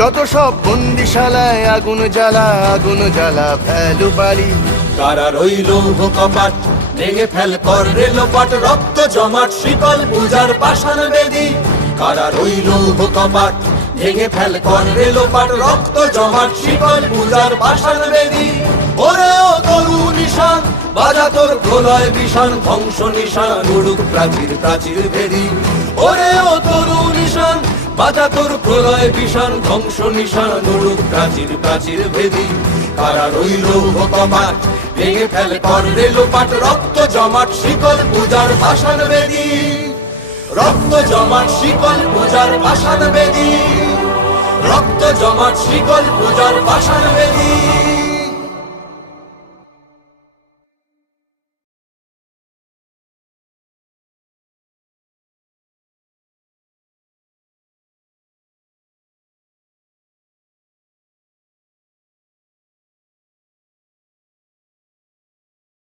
যত সব বন্দিশালায় আগুন জ্বালা ফেলু বাড়ি। কারা রইল কপাট ভেঙে ফেল কর রেলপাট, রক্ত জমাট শিকল পূজার পাষাণ বেদী। কারা রইল কপাট ভেঙে ফেল কর রেলপাট, রক্ত জমাট শিকল পূজার পাষাণ বেদী। ওরে ও তরু নিশান বাজা তোর প্রলয় বিষাণ, ধ্বংস নিশান উড়ুক প্রাচীর প্রাচীর ভেদি। ওরে ও তরু নিশান বাজা তোর প্রলয় বিষাণ, ধ্বংস নিশান উড়ুক প্রাচীর প্রাচীর ভেদি। কারা রইল কপাট ভেঙে ফেল কর রেলপাট, রক্ত জমাট শিকল পূজার পাষাণ বেদী। রক্ত জমাট শিকল পূজার পাষাণ বেদী, রক্ত জমাট শিকল পূজার পাষাণ বেদী।